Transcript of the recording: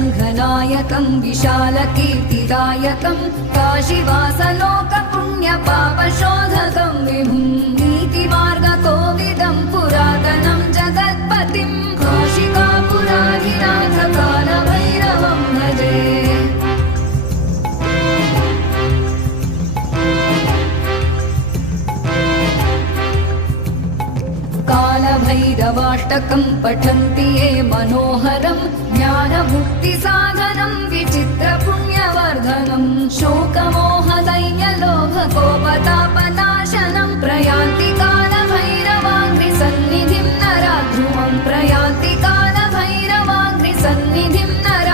सङ्घनायकं विशालकीर्तिदायकं काशीवासलोकपुण्यपापशोधकं विभुं नीतिमार्गकोविदं पुरातनं जगत्पतिं काशिकापुराधिनाथ कालभैरवं भजे। कालभैरवाष्टकं पठन्ति ये मनोहरं ज्ञानमुक्तिसा